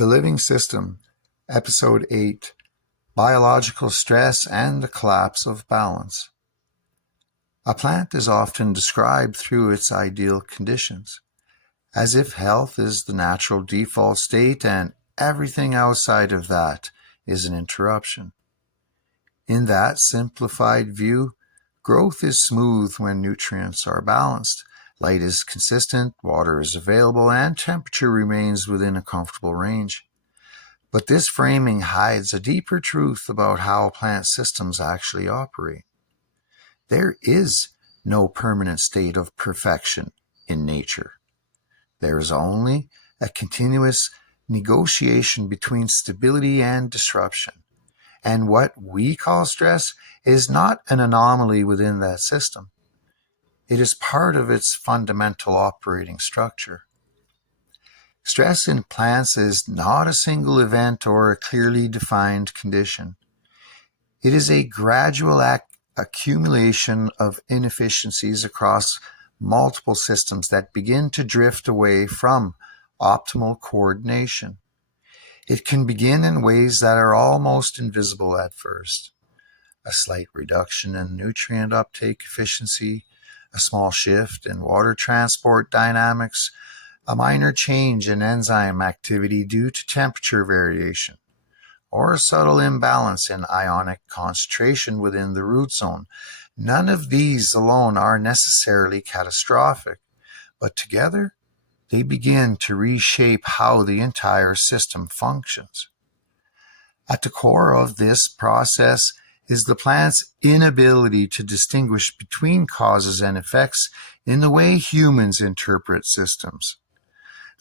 The Living System, Episode 8, Biological Stress and the Collapse of Balance. A plant is often described through its ideal conditions, as if health is the natural default state and everything outside of that is an interruption. In that simplified view, growth is smooth when nutrients are balanced, light is consistent, water is available, and temperature remains within a comfortable range. But this framing hides a deeper truth about how plant systems actually operate. There is no permanent state of perfection in nature. There is only a continuous negotiation between stability and disruption. And what we call stress is not an anomaly within that system. It is part of its fundamental operating structure. Stress in plants is not a single event or a clearly defined condition. It is a gradual accumulation of inefficiencies across multiple systems that begin to drift away from optimal coordination. It can begin in ways that are almost invisible at first. A slight reduction in nutrient uptake efficiency, a small shift in water transport dynamics, a minor change in enzyme activity due to temperature variation, or a subtle imbalance in ionic concentration within the root zone. None of these alone are necessarily catastrophic, but together they begin to reshape how the entire system functions. At the core of this process is the plant's inability to distinguish between causes and effects in the way humans interpret systems.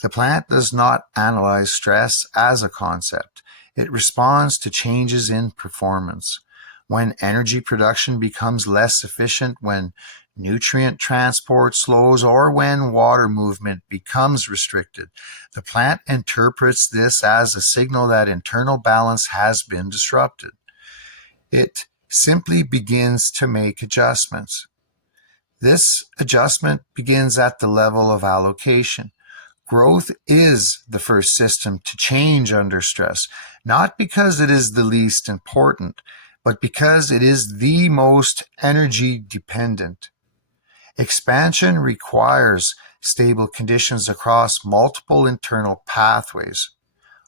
The plant does not analyze stress as a concept. It responds to changes in performance. When energy production becomes less efficient, when nutrient transport slows, or when water movement becomes restricted, the plant interprets this as a signal that internal balance has been disrupted. It simply begins to make adjustments. This adjustment begins at the level of allocation. Growth is the first system to change under stress, not because it is the least important, but because it is the most energy dependent. Expansion requires stable conditions across multiple internal pathways.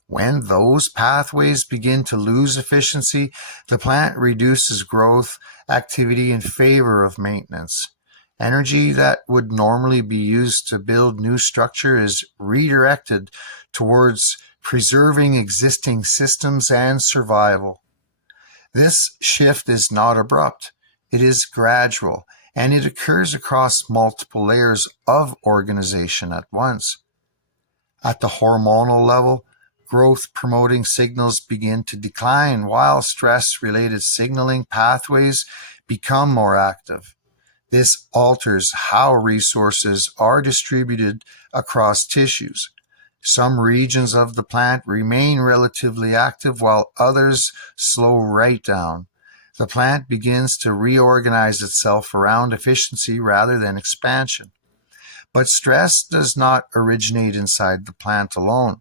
When those pathways begin to lose efficiency, the plant reduces growth activity in favor of maintenance. Energy that would normally be used to build new structure is redirected towards preserving existing systems and survival. This shift is not abrupt. It is gradual, and it occurs across multiple layers of organization at once. At the hormonal level, growth-promoting signals begin to decline while stress-related signaling pathways become more active. This alters how resources are distributed across tissues. Some regions of the plant remain relatively active while others slow right down. The plant begins to reorganize itself around efficiency rather than expansion. But stress does not originate inside the plant alone.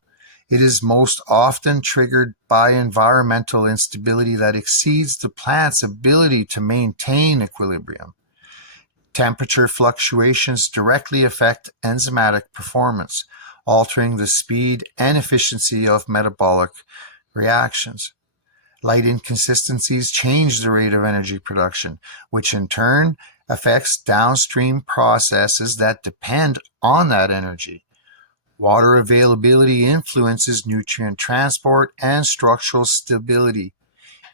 It is most often triggered by environmental instability that exceeds the plant's ability to maintain equilibrium. Temperature fluctuations directly affect enzymatic performance, altering the speed and efficiency of metabolic reactions. Light inconsistencies change the rate of energy production, which in turn affects downstream processes that depend on that energy. Water availability influences nutrient transport and structural stability.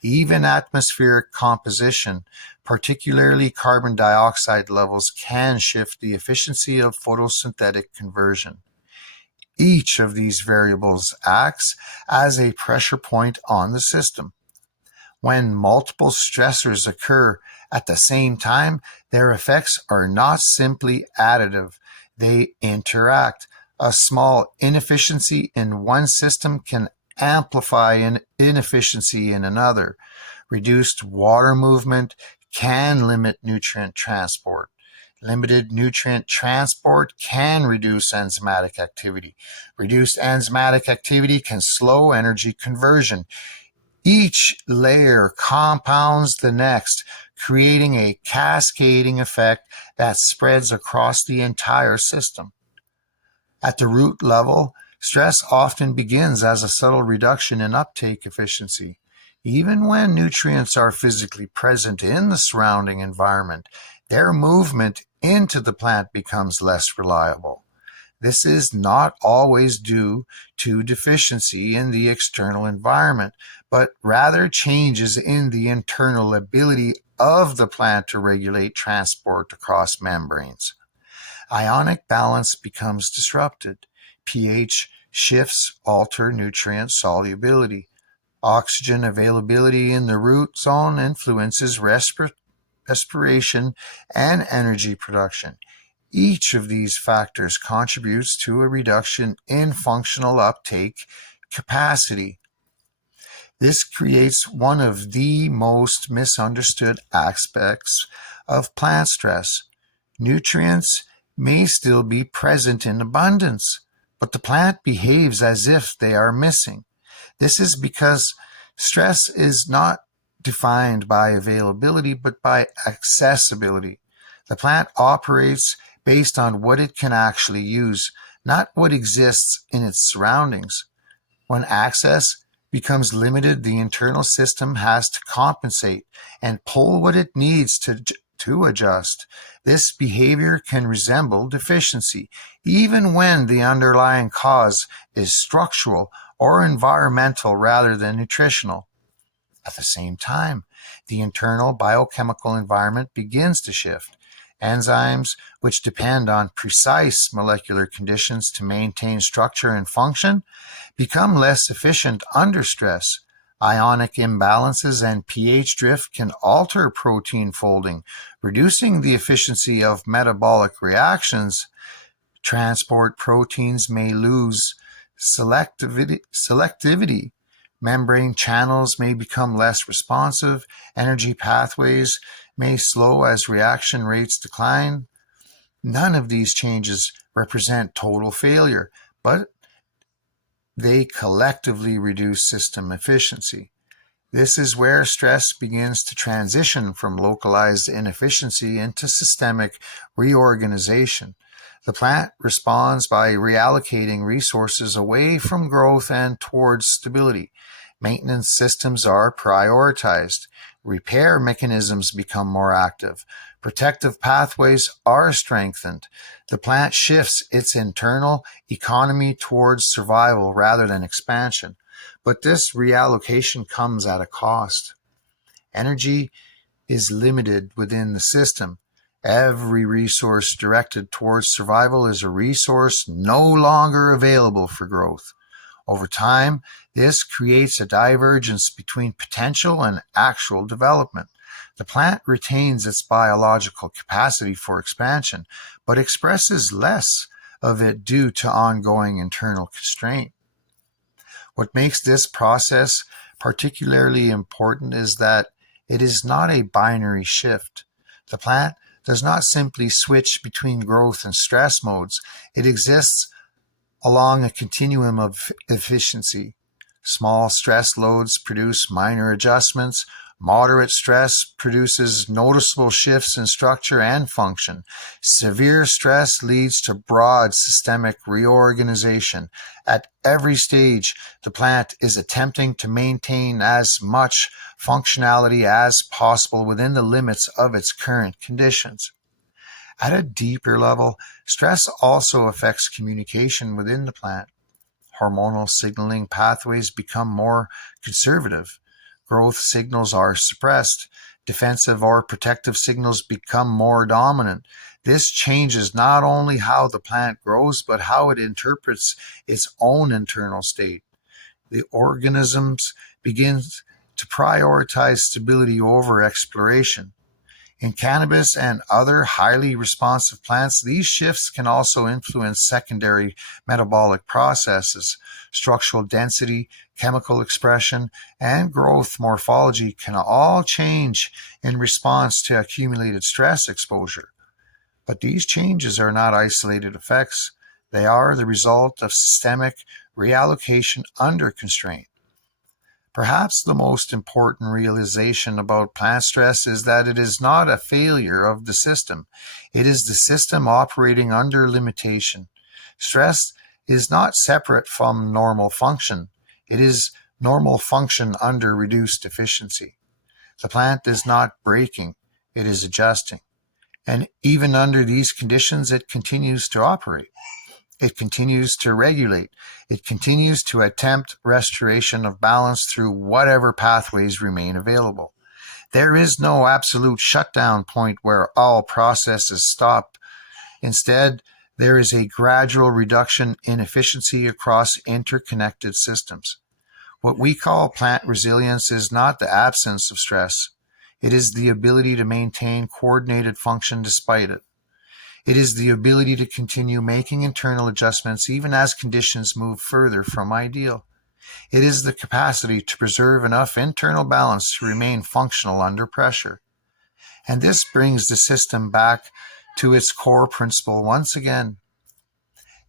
Even atmospheric composition, particularly carbon dioxide levels, can shift the efficiency of photosynthetic conversion. Each of these variables acts as a pressure point on the system. When multiple stressors occur at the same time, their effects are not simply additive, they interact. A small inefficiency in one system can amplify an inefficiency in another. Reduced water movement can limit nutrient transport. Limited nutrient transport can reduce enzymatic activity. Reduced enzymatic activity can slow energy conversion. Each layer compounds the next, creating a cascading effect that spreads across the entire system. At the root level, stress often begins as a subtle reduction in uptake efficiency. Even when nutrients are physically present in the surrounding environment, their movement into the plant becomes less reliable. This is not always due to deficiency in the external environment, but rather changes in the internal ability of the plant to regulate transport across membranes. Ionic balance becomes disrupted. pH shifts alter nutrient solubility. Oxygen availability in the root zone influences respiration and energy production. Each of these factors contributes to a reduction in functional uptake capacity. This creates one of the most misunderstood aspects of plant stress. Nutrients may still be present in abundance, but the plant behaves as if they are missing. This is because stress is not defined by availability, but by accessibility. The plant operates based on what it can actually use, not what exists in its surroundings. When access becomes limited, the internal system has to compensate and pull what it needs to adjust. This behavior can resemble deficiency, even when the underlying cause is structural or environmental rather than nutritional. At the same time, the internal biochemical environment begins to shift. Enzymes, which depend on precise molecular conditions to maintain structure and function, become less efficient under stress. Ionic imbalances and pH drift can alter protein folding, reducing the efficiency of metabolic reactions. Transport proteins may lose selectivity. Membrane channels may become less responsive. Energy pathways may slow as reaction rates decline. None of these changes represent total failure, but they collectively reduce system efficiency. This is where stress begins to transition from localized inefficiency into systemic reorganization. The plant responds by reallocating resources away from growth and towards stability. Maintenance systems are prioritized. Repair mechanisms become more active. Protective pathways are strengthened. The plant shifts its internal economy towards survival rather than expansion. But this reallocation comes at a cost. Energy is limited within the system. Every resource directed towards survival is a resource no longer available for growth. Over time, this creates a divergence between potential and actual development. The plant retains its biological capacity for expansion, but expresses less of it due to ongoing internal constraint. What makes this process particularly important is that it is not a binary shift. The plant does not simply switch between growth and stress modes. It exists along a continuum of efficiency. Small stress loads produce minor adjustments. Moderate stress produces noticeable shifts in structure and function. Severe stress leads to broad systemic reorganization. At every stage, the plant is attempting to maintain as much functionality as possible within the limits of its current conditions. At a deeper level, stress also affects communication within the plant. Hormonal signaling pathways become more conservative. Growth signals are suppressed. Defensive or protective signals become more dominant. This changes not only how the plant grows, but how it interprets its own internal state. The organisms begin to prioritize stability over exploration. In cannabis and other highly responsive plants, these shifts can also influence secondary metabolic processes. Structural density, chemical expression, and growth morphology can all change in response to accumulated stress exposure. But these changes are not isolated effects. They are the result of systemic reallocation under constraint. Perhaps the most important realization about plant stress is that it is not a failure of the system. It is the system operating under limitation. Stress is not separate from normal function. It is normal function under reduced efficiency. The plant is not breaking, it is adjusting. And even under these conditions, it continues to operate. It continues to regulate. It continues to attempt restoration of balance through whatever pathways remain available. There is no absolute shutdown point where all processes stop. Instead, there is a gradual reduction in efficiency across interconnected systems. What we call plant resilience is not the absence of stress. It is the ability to maintain coordinated function despite it. It is the ability to continue making internal adjustments even as conditions move further from ideal. It is the capacity to preserve enough internal balance to remain functional under pressure. And this brings the system back to its core principle once again.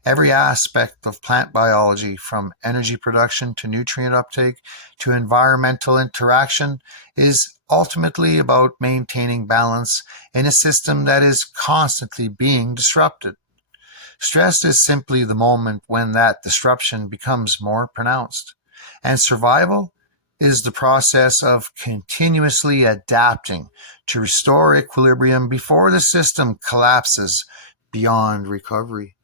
Every aspect of plant biology, from energy production to nutrient uptake to environmental interaction, is ultimately about maintaining balance in a system that is constantly being disrupted. Stress is simply the moment when that disruption becomes more pronounced. And survival is the process of continuously adapting to restore equilibrium before the system collapses beyond recovery.